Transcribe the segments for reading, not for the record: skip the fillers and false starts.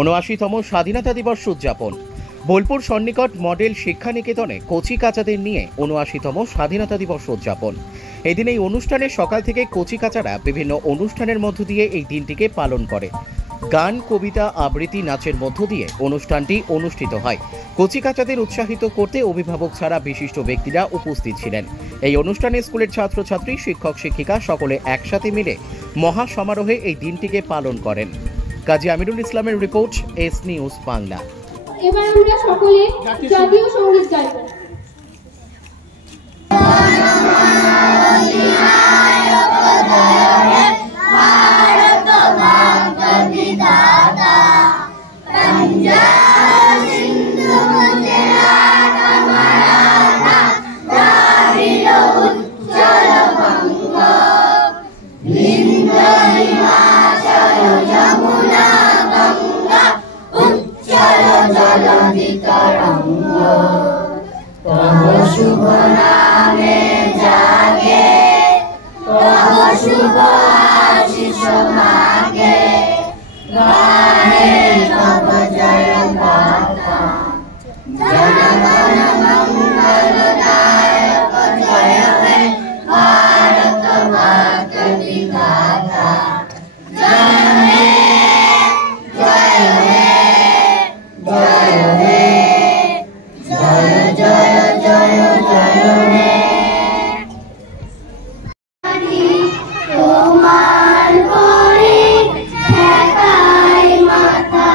৭৯তম স্বাধীনতা দিবস উদযাপন। বোলপুর সন্নিকট মডেল শিক্ষা নিকেতনে কচি কাচাদের নিয়ে ৭৯তম স্বাধীনতা দিবস উদযাপন। এদিন এই অনুষ্ঠানে সকাল থেকে কচি কাচারা বিভিন্ন অনুষ্ঠানের মধ্য দিয়ে এই দিনটিকে পালন করে। গান, কবিতা, আবৃত্তি, নাচের মধ্য দিয়ে অনুষ্ঠানটি অনুষ্ঠিত হয়। কচি কাচাদের উৎসাহিত করতে অভিভাবক ছাড়া বিশিষ্ট ব্যক্তিরা উপস্থিত ছিলেন। এই অনুষ্ঠানে স্কুলের ছাত্রছাত্রী, শিক্ষক শিক্ষিকা সকলে একসাথে মিলে মহা সমারোহে এই দিনটিকে পালন করেন। কাজী আমিরুল ইসলামের রিপোর্ট, এস নিউজ বাংলা। এবার আমরা সকলে জাতীয় সঙ্গীত গাইব। तव शुभ नामे जागे, तव शुभ आशीष मागे, गाहे तव जय गाथा। जन गण मंगलदायक जय हे भारत भाग्य विधाता। जय हे जय हे जय हे जय जय जय जय हे। তোমার পরে ঠেকাই মাথা,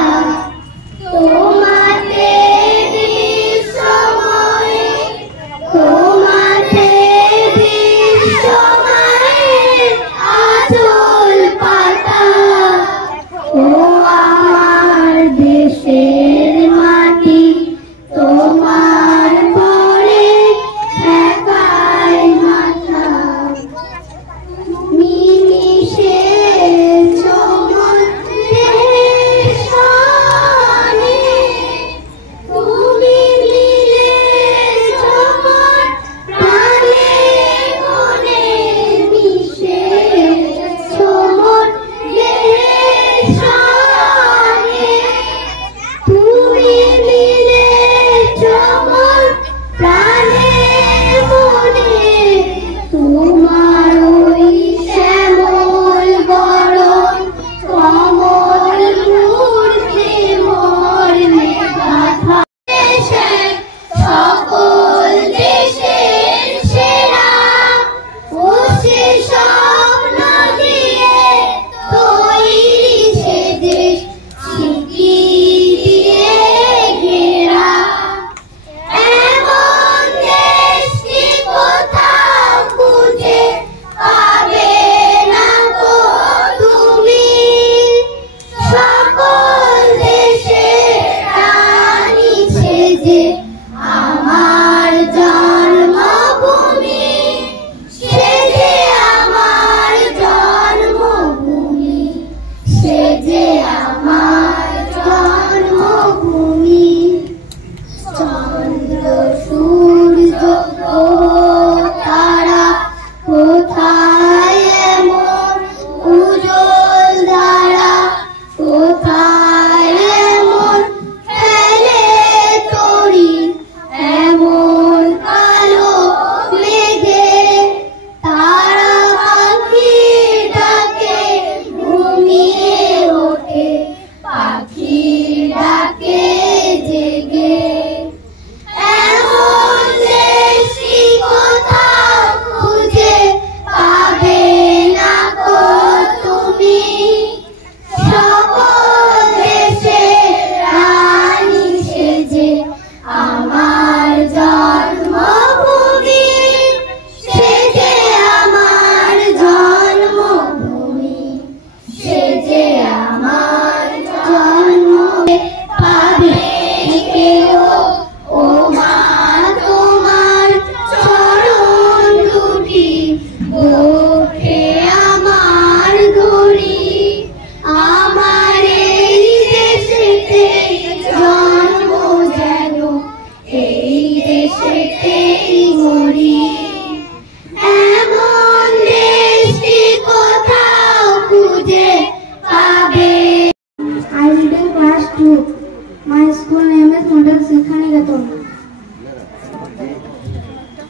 class 2. My school name is Model Shikha Niketan.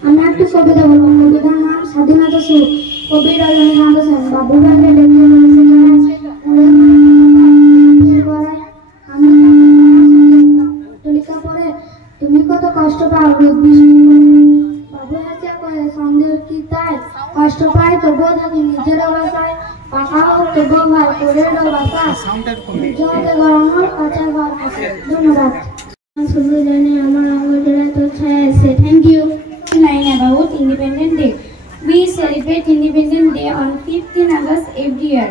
আমি একটু কবিতা বলবো। কবিতার নাম স্বাধীনতা সুখ। কবি রবীন্দ্রনাথ ঠাকুর। বাবুবাইকে ডেকে আমি তুলিকা পড়ে তুমি কত কষ্ট পাও রোদ বৃষ্টি বাবু হাতে করে সন্দেহ কি তাই কষ্ট পাই তবুও থাকি নিজের বাসায় পাকা হোক তবুও ভাই করে বাসা জলে গরমের কাছে ঘর আছে। ধন্যবাদ। শুধু জানি আমার আঙ্গুলটা তো ছায়া আছে। Thank you. Line about Independence Day. We celebrate Independence Day on 15 August every year.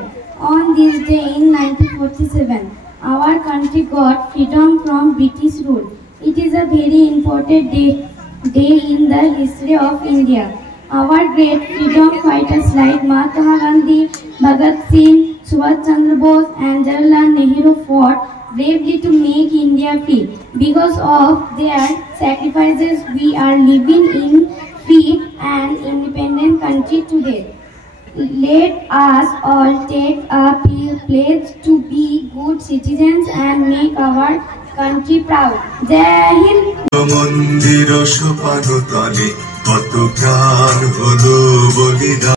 On this day in 1947, our country got freedom from British rule. It is a very important day in the history of India. Our great freedom fighters like Mahatma Gandhi, Bhagat Singh, Subhash Chandra Bose and Jawaharlal Nehru fought bravely to make India free. Because of their sacrifices, we are living in free and independent country today. Let us all take a pledge to be good citizens and make our country proud. Jai Hind. মন্দির সোপান তলে কত প্রাণ হলো বলিদান।